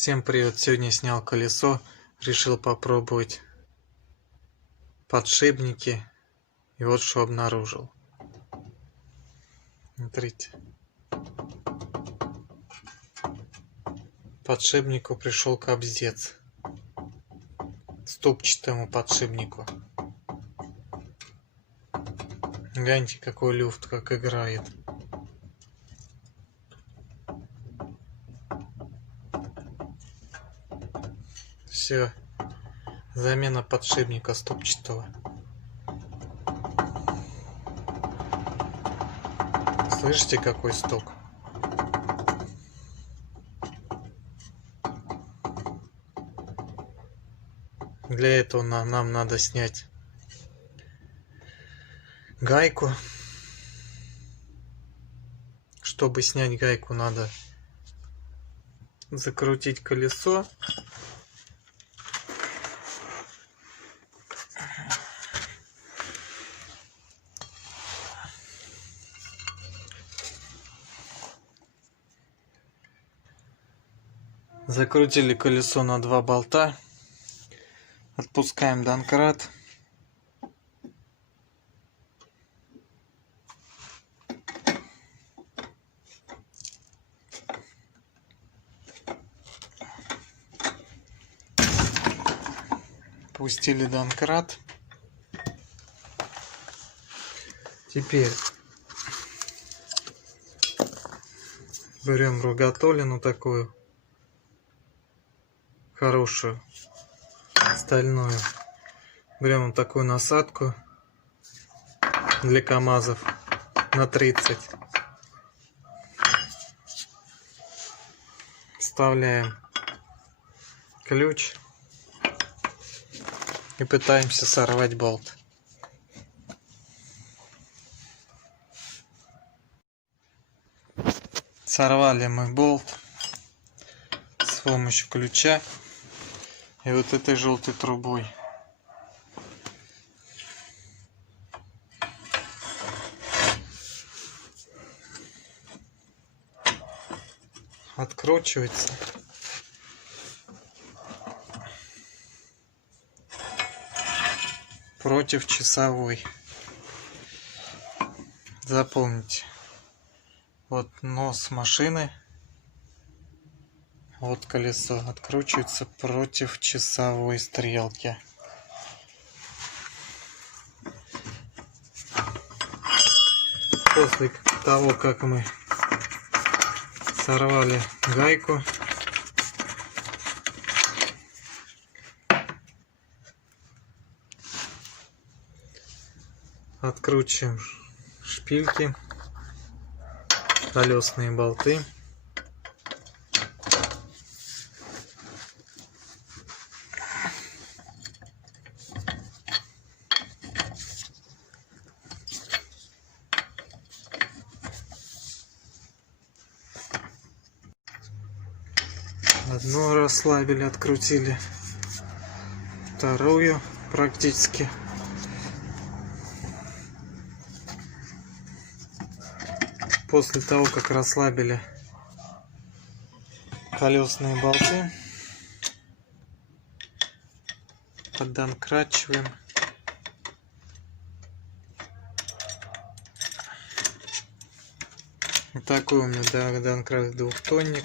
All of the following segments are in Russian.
Всем привет! Сегодня снял колесо, решил попробовать подшипники, и вот что обнаружил. Смотрите, подшипнику пришел кобздец, ступчатому подшипнику. Гляньте, какой люфт, как играет. Все, замена подшипника ступчатого. Слышите, какой стук? Для этого нам надо снять гайку. Чтобы снять гайку, надо закрутить колесо. Закрутили колесо на 2 болта. Отпускаем домкрат. Пустили домкрат. Теперь берем рогатолину такую хорошую, стальную. Берем вот такую насадку для КАМАЗов на 30. Вставляем ключ и пытаемся сорвать болт. Сорвали мы болт с помощью ключа и вот этой желтой трубой. Откручивается. Против часовой. Запомните. Вот нос машины. Вот колесо. Откручивается против часовой стрелки. После того, как мы сорвали гайку, откручиваем шпильки, колесные болты. Одну расслабили, открутили, вторую практически. После того, как расслабили колесные болты, поддомкрачиваем. Вот такой у меня домкрат двухтонник.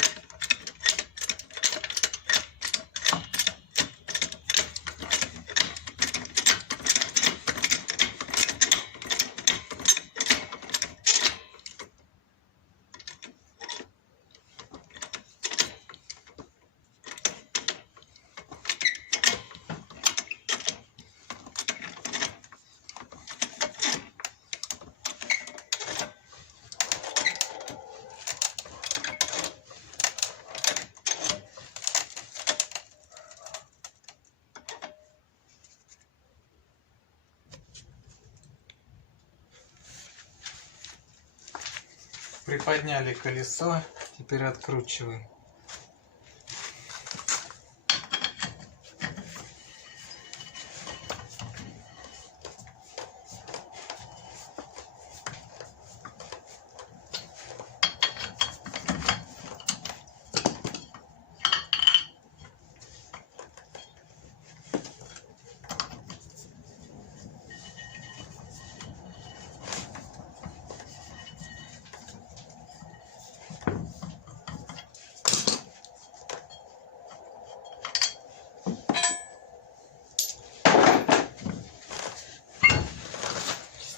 Приподняли колесо, теперь откручиваем.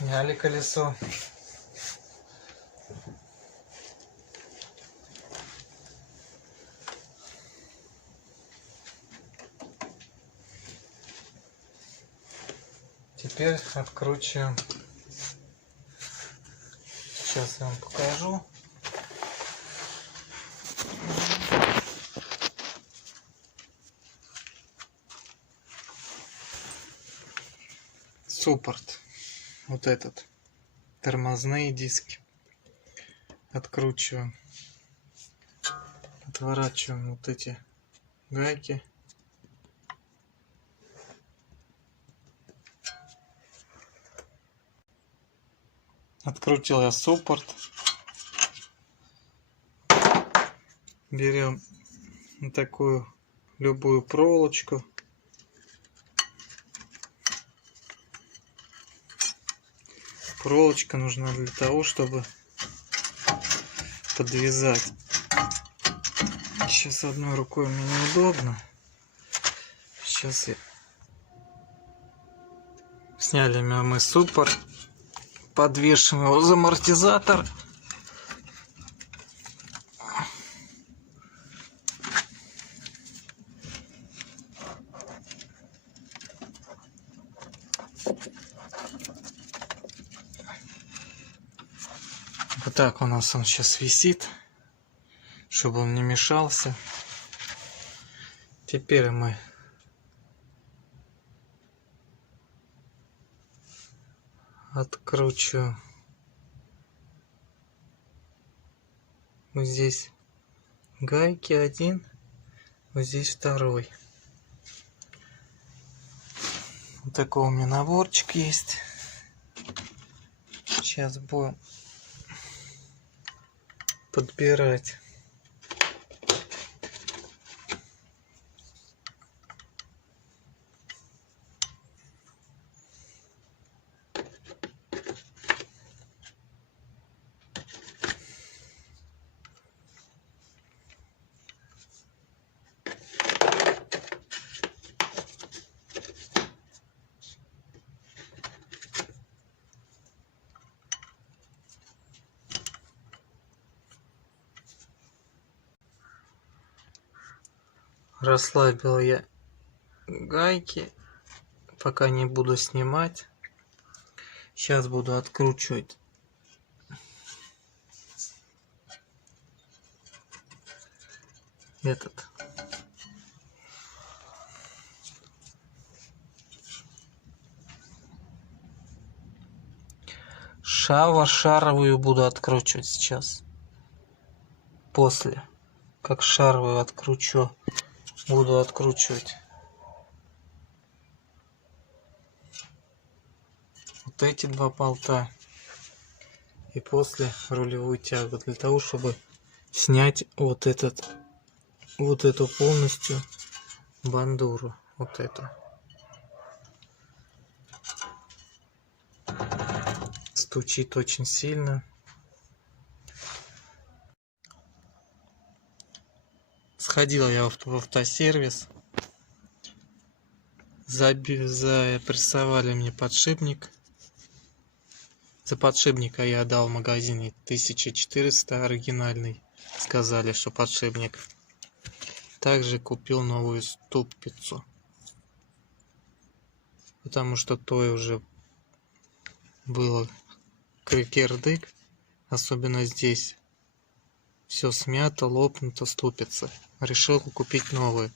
Сняли колесо. Теперь откручиваем. Сейчас я вам покажу. Суппорт. Вот этот. Тормозные диски. Откручиваем. Отворачиваем вот эти гайки. Открутил я суппорт. Берем вот такую любую проволочку. Проволочка нужна для того, чтобы подвязать. Сейчас одной рукой мне неудобно. Сейчас я... Сняли мы суппорт. Подвешиваем его за амортизатор. Вот так у нас он сейчас висит, чтобы он не мешался. Теперь мы откручиваем вот здесь гайки один, вот здесь второй. Вот такой у меня наборчик есть. Сейчас будем подбирать. Расслабил я гайки, пока не буду снимать. Сейчас буду откручивать этот шаровую буду откручивать сейчас. После как шаровую откручу, буду откручивать вот эти два болта и после рулевую тягу, для того чтобы снять вот эту полностью бандуру, вот эту. Стучит очень сильно. Сходил я в автосервис, запрессовали мне подшипник. За подшипника я отдал в магазине 1400 оригинальный. Сказали, что подшипник. Также купил новую ступицу, потому что той уже было кирдык, особенно здесь. Все смято, лопнуто, ступица. Решил купить новую.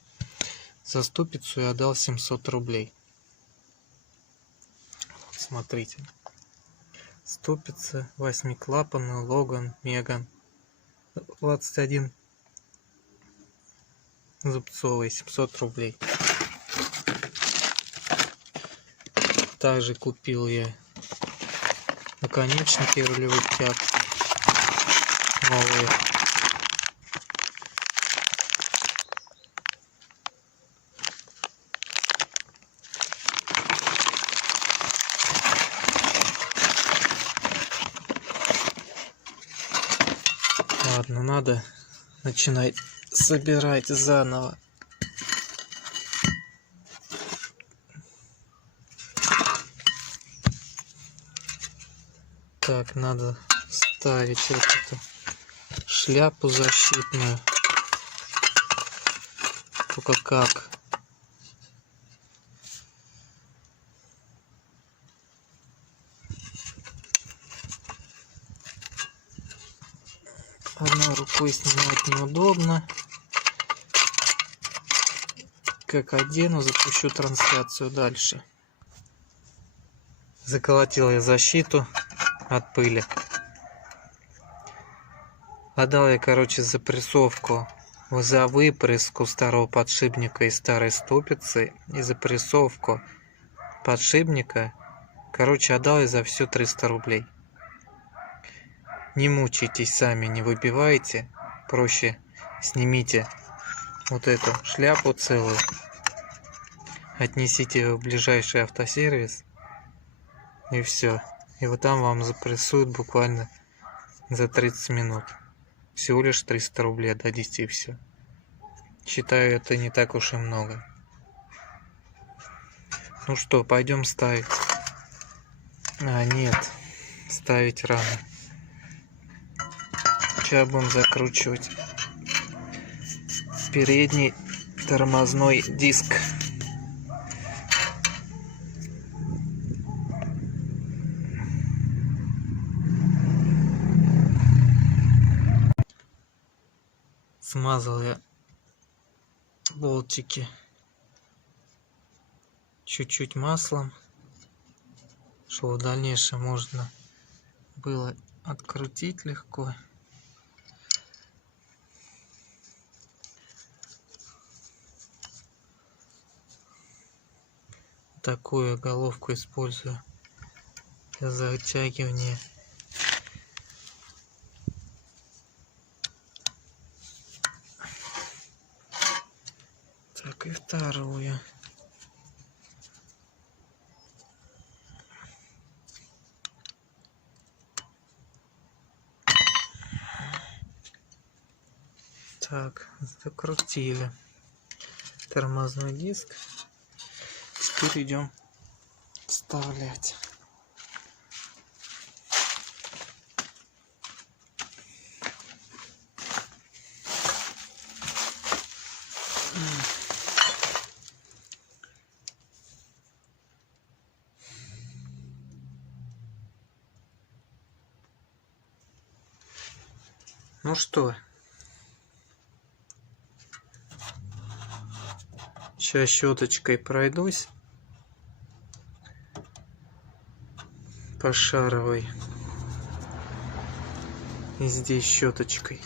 За ступицу я отдал 700 рублей. Вот, смотрите. Ступица 8-клапанная Логан Меган 21 зубцовый, 700 рублей. Также купил я наконечники рулевых тяг новые. Ладно, надо начинать собирать заново. Так, надо ставить вот эту шляпу защитную. Только как? Одной рукой снимать неудобно. Как одену, запущу трансляцию дальше. Заколотил я защиту от пыли. Отдал я, короче, запрессовку за выпрыску старого подшипника и старой ступицы и запрессовку подшипника. Короче, отдал я за все 300 рублей. Не мучайтесь сами, не выбивайте. Проще снимите вот эту шляпу целую. Отнесите ее в ближайший автосервис. И все. И вот там вам запрессуют буквально за 30 минут. Всего лишь 300 рублей отдадите и все. Считаю, это не так уж и много. Ну что, пойдем ставить. А, нет. Ставить рано. Сейчас будем закручивать передний тормозной диск. Смазал я болтики чуть-чуть маслом, чтобы в дальнейшем можно было открутить легко. Такую головку использую для затягивания. Так, и вторую. Так, закрутили тормозной диск. Теперь идем вставлять. Ну что, сейчас щеточкой пройдусь по шаровой и здесь щеточкой.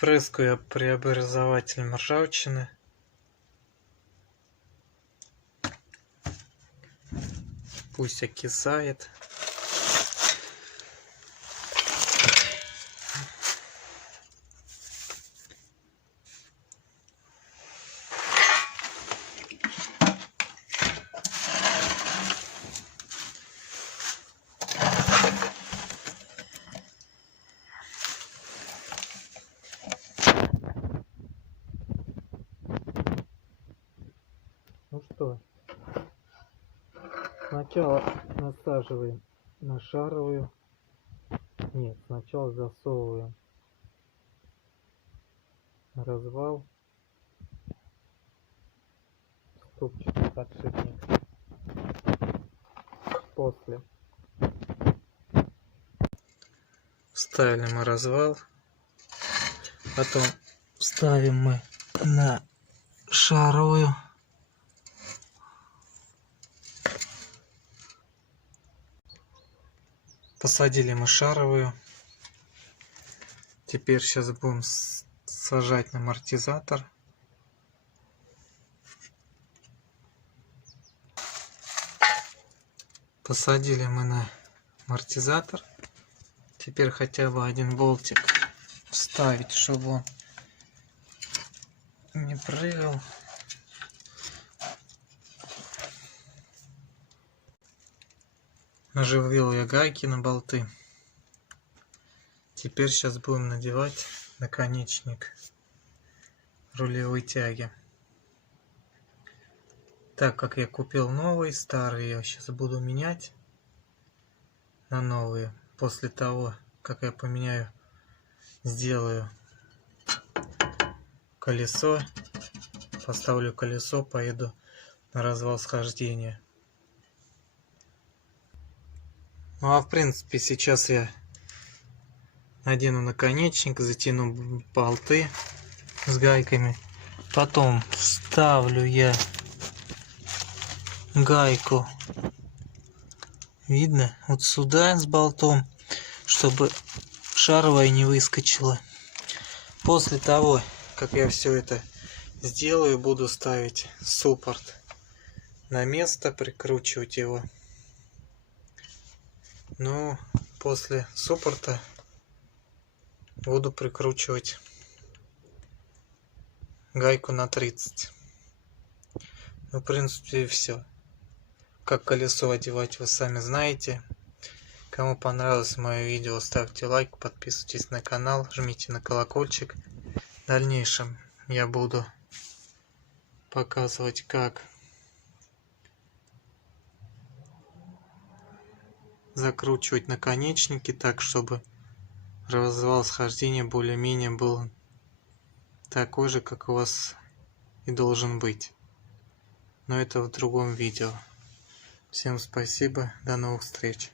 Прыскаю преобразователем ржавчины. Пусть окисает. Ну что, сначала насаживаем на шаровую. Нет, сначала засовываем развал, ступчатый подшипник. После вставили мы развал, потом ставим мы на шаровую. Посадили мы шаровую. Теперь сейчас будем сажать на амортизатор. Посадили мы на амортизатор. Теперь хотя бы один болтик вставить, чтобы он не прыгал. Наживил я гайки на болты. Теперь сейчас будем надевать наконечник рулевой тяги. Так как я купил новый, старый я сейчас буду менять на новые. После того, как я поменяю, сделаю колесо, поставлю колесо, поеду на развал схождения. Ну а в принципе сейчас я надену наконечник, затяну болты с гайками. Потом вставлю я гайку, видно, вот сюда с болтом, чтобы шаровая не выскочила. После того, как я все это сделаю, буду ставить суппорт на место, прикручивать его. Ну, после суппорта буду прикручивать гайку на 30. Ну, в принципе, и все. Как колесо одевать, вы сами знаете. Кому понравилось мое видео, ставьте лайк, подписывайтесь на канал, жмите на колокольчик. В дальнейшем я буду показывать, как закручивать наконечники так, чтобы развал схождения более-менее был такой же, как у вас и должен быть. Но это в другом видео. Всем спасибо, до новых встреч.